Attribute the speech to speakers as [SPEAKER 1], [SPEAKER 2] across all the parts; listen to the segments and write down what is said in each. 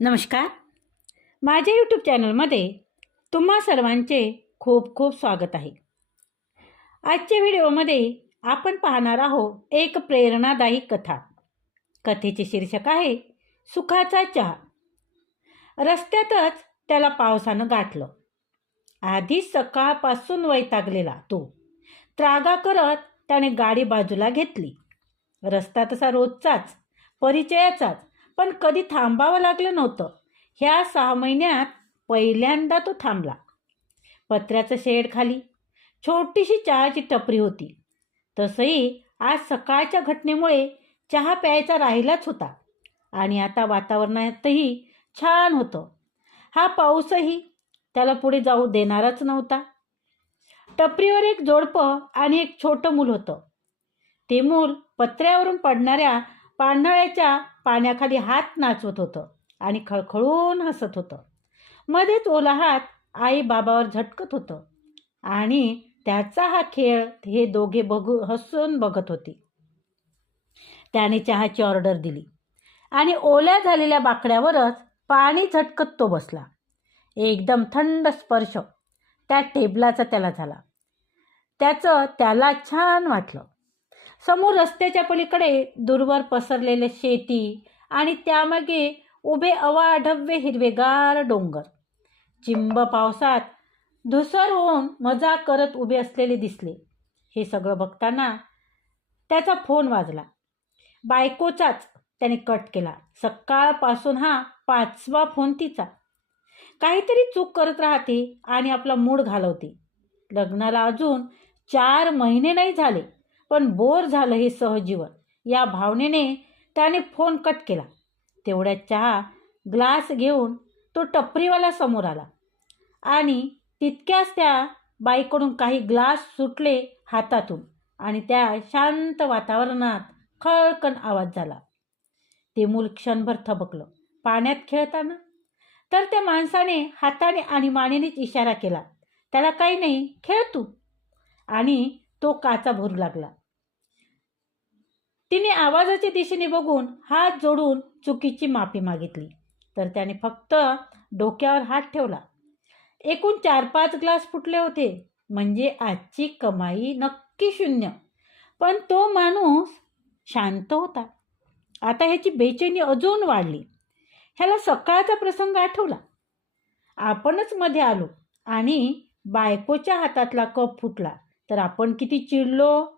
[SPEAKER 1] नमस्कार. माझ्या यूट्यूब चॅनलमध्ये तुम्हा सर्वांचे खूप खूप स्वागत आहे. आजच्या व्हिडिओमध्ये आपण पाहणार आहोत एक प्रेरणादायी कथा. कथेचे शीर्षक आहे सुखाचा चहा. रस्त्यातच त्याला पावसानं गाठलं. आधी सकाळपासून वैतागलेला तो. त्रागा करत त्याने गाडी बाजूला घेतली. रस्ता तसा रोजचाच परिचयाचाच. पण कधी थांबावं लागलं नव्हतं. ह्या सहा महिन्यात पहिल्यांदा तो थांबला. पत्र्याचं शेड खाली. छोटीशी चहाची टपरी होती. तसंही आज सकाळच्या घटनेमुळे चहा प्यायचा राहिलाच होता. आणि आता वातावरणातही छान होतं. हा पाऊसही त्याला पुढे जाऊ देणारच नव्हता. टपरीवर एक जोडपं आणि एक छोटं मूल होतं. ते मूल पत्र्यावरून पडणाऱ्या पानळ्याच्या पाण्याखाली हात नाचवत होतं आणि खळखळून हसत होतं. मध्येच ओला हात आई बाबावर झटकत होतं आणि त्याचा हा खेळ हे दोघे बघू हसून बघत होती. त्याने चहाची ऑर्डर दिली आणि ओल्या झालेल्या बाकड्यावरच पाणी झटकत तो बसला. एकदम थंड स्पर्श त्या टेबलाचा त्याला झाला. त्याचं त्याला छान वाटलं. समोर रस्त्याच्या पलीकडे दूरवर पसरलेले शेती आणि त्यामागे उभे अवाढव्य हिरवेगार डोंगर. चिंब पावसात धुसर होऊन मजा करत उभे असलेले दिसले. हे सगळं बघताना त्याचा फोन वाजला. बायकोचाच त्याने कट केला. सकाळपासून हा पाचवा फोन तिचा. काहीतरी चूक करत राहते आणि आपला मूड घालवते. लग्नाला अजून चार महिने नाही झाले. पण बोर झालं हे सहजीवन. या भावनेने त्याने फोन कट केला. तेवढ्यात चहा ग्लास घेऊन तो टपरीवाला समोर आला. आणि तितक्याच त्या बाईकडून काही ग्लास सुटले हातातून आणि त्या शांत वातावरणात खळकण आवाज झाला. ते मूल क्षणभर थबकलं. पाण्यात खेळताना? तर त्या माणसाने हाताने आणि मानेनेच इशारा केला. त्याला काही नाही खेळ तू. आणि तो काचा भरू लागला. तिने आवाजाच्या दिशेने बघून हात जोडून चुकीची माफी मागितली. तर त्याने फक्त डोक्यावर हात ठेवला. एकूण चार पाच ग्लास फुटले होते. म्हणजे आजची कमाई नक्की शून्य. पण तो माणूस शांत होता. आता ह्याची बेचैनी अजून वाढली. ह्याला सकाळचा प्रसंग आठवला. आपणच मध्ये आलो आणि बायकोच्या हातातला कप फुटला. तर आपण किती चिडलो?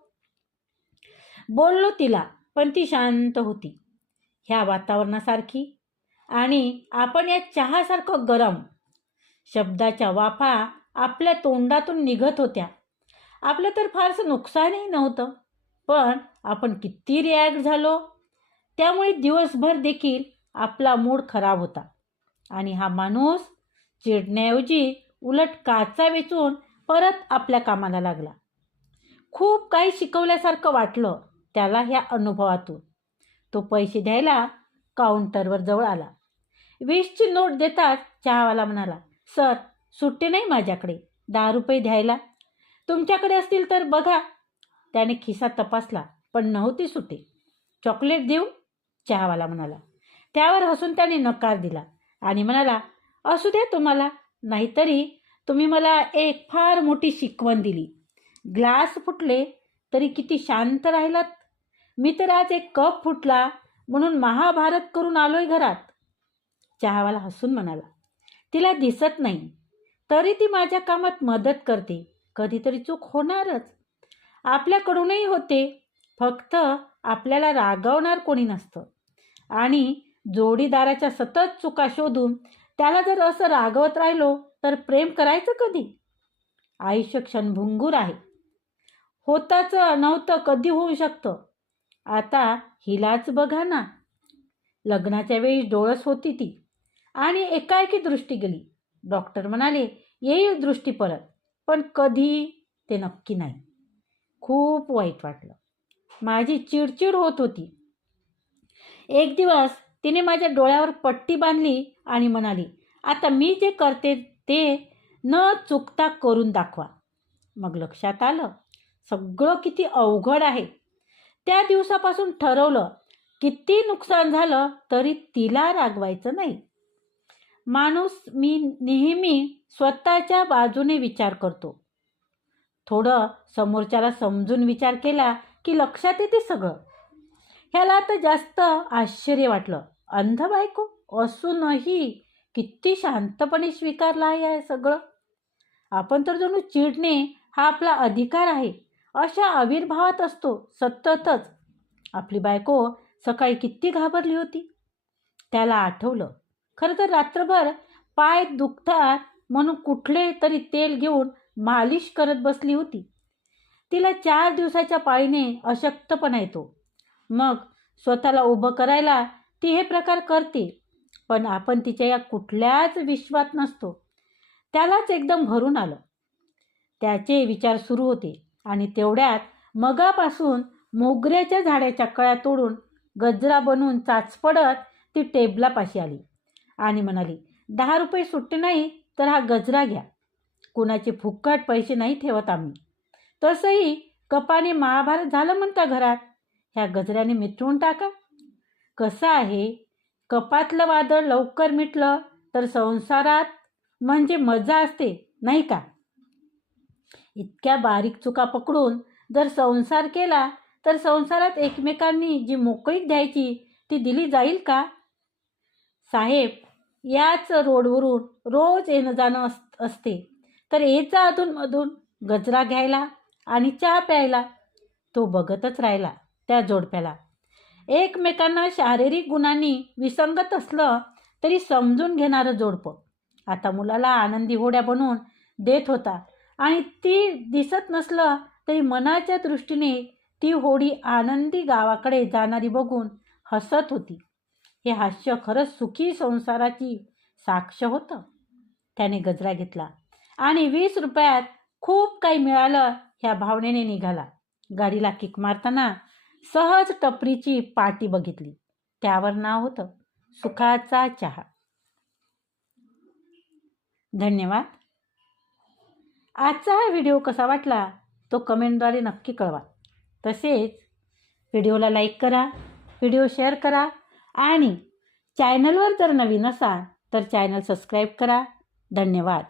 [SPEAKER 1] बोललो तिला पण ती शांत होती. ह्या वातावरणासारखी. आणि आपण या चहासारखं गरम. शब्दाच्या वाफा आपल्या तोंडातून निघत होत्या. आपलं तर फारसं नुकसानही नव्हतं. पण आपण किती रिॲक्ट झालो. त्यामुळे दिवसभर देखील आपला मूड खराब होता. आणि हा माणूस चिडण्याऐवजी उलट काचा वेचून परत आपल्या कामाला लागला. खूप काही शिकवल्यासारखं वाटलं. त्याला ह्या अनुभवातून. तो पैसे द्यायला काउंटरवर जवळ आला. वीसची नोट देताच चहावाला म्हणाला सर सुट्टे नाही माझ्याकडे. दहा रुपये द्यायला. तुमच्याकडे असतील तर बघा. त्याने खिसा तपासला पण नव्हती सुटे चॉकलेट देऊ? चहावाला म्हणाला. त्यावर हसून त्याने नकार दिला आणि म्हणाला असू द्या तुम्हाला नाहीतरी तुम्ही मला एक फार मोठी शिकवण दिली. ग्लास फुटले तरी किती शांत राहिलात मी तर आज एक कप फुटला म्हणून महाभारत करून आलोय घरात. चहावाला हसून म्हणाला तिला दिसत नाही तरी ती माझ्या कामात मदत करते. कधीतरी चूक होणारच. आपल्याकडूनही होते. फक्त आपल्याला रागवणार कोणी नसतं. आणि जोडीदाराच्या सतत चुका शोधून त्याला जर असं रागवत राहिलो तर प्रेम करायचं कधी? आयुष्य क्षणभंगूर आहे. होताचं नव्हतं कधी होऊ शकतं. आता हिलाच बघा ना. लग्नाच्या वेळी डोळस होती ती आणि एकाएकी दृष्टी गेली. डॉक्टर म्हणाले येईल दृष्टी परत पण कधी? ते नक्की नाही. खूप वाईट वाटलं. माझी चिडचिड होत होती. एक दिवस तिने माझ्या डोळ्यावर पट्टी बांधली आणि म्हणाली आता मी जे करते ते न चुकता करून दाखवा. मग लक्षात आलं सगळं किती अवघड आहे. त्या दिवसापासून ठरवलं किती नुकसान झालं तरी तिला रागवायचं नाही. माणूस मी नेहमी स्वतःच्या बाजूने विचार करतो. थोडं समोरच्याला समजून विचार केला की लक्षात येते सगळं. ह्याला तर जास्त आश्चर्य वाटलं. अंध बायको असूनही किती शांतपणे स्वीकारला आहे सगळं. आपण तर जणू चिडणे हा आपला अधिकार आहे. अशा आविर्भावात असतो सततच. आपली बायको सकाळी किती घाबरली होती? त्याला आठवलं. खरं तर रात्रभर पाय दुखतात म्हणून कुठले तरी तेल घेऊन मालिश करत बसली होती. तिला चार दिवसाच्या पाळीने अशक्तपणा येतो. मग स्वतःला उभं करायला ती हे प्रकार करते. पण आपण तिच्या या कुठल्याच विश्वात नसतो. त्यालाच एकदम भरून आलं. त्याचे विचार सुरू होते. आणि तेवढ्यात मगापासून मोगऱ्याच्या झाडाच्या कळ्या तोडून गजरा बनवून चाचपडत ती टेबलापाशी आली आणि म्हणाली दहा रुपये सुट्टे नाही तर हा गजरा घ्या. कुणाचे फुकट पैसे नाही ठेवत आम्ही. तसंही कपाने महाभारत झालं म्हणता घरात. ह्या गजऱ्याने मिटवून टाका. कसं आहे? कपातलं वादळ लवकर मिटलं तर संसारात म्हणजे मजा असते नाही का? इतक्या बारीक चुका पकडून जर संसार केला तर संसारात एकमेकांनी जी मोकळीक द्यायची ती दिली जाईल का? साहेब याच रोडवरून रोज येणं जाणं अस असते. तर याचा अधूनमधून गजरा घ्यायला आणि चहा प्यायला तो बघतच राहिला त्या जोडप्याला. एकमेकांना शारीरिक गुणांनी विसंगत असलं तरी समजून घेणारं जोडपं. आता मुलाला आनंदी होड्या बनवून देत होता. आणि ती दिसत नसलं तरी मनाच्या दृष्टीने ती होडी आनंदी गावाकडे जाणारी बघून हसत होती. हे हास्य खरंच सुखी संसाराची साक्ष होतं. त्याने गजरा घेतला आणि वीस रुपयात खूप काही मिळालं ह्या भावनेने निघाला. गाडीला किक मारताना सहज टपरीची पाटी बघितली. त्यावर नाव होतं सुखाचा चहा. धन्यवाद. आजचा हा व्हिडिओ कसा वाटला तो कमेंटद्वारे नक्की कळवा. तसेच व्हिडिओला लाईक करा व्हिडिओ शेअर करा आणि चॅनलवर जर नवीन असाल तर चॅनल सबस्क्राईब करा. धन्यवाद.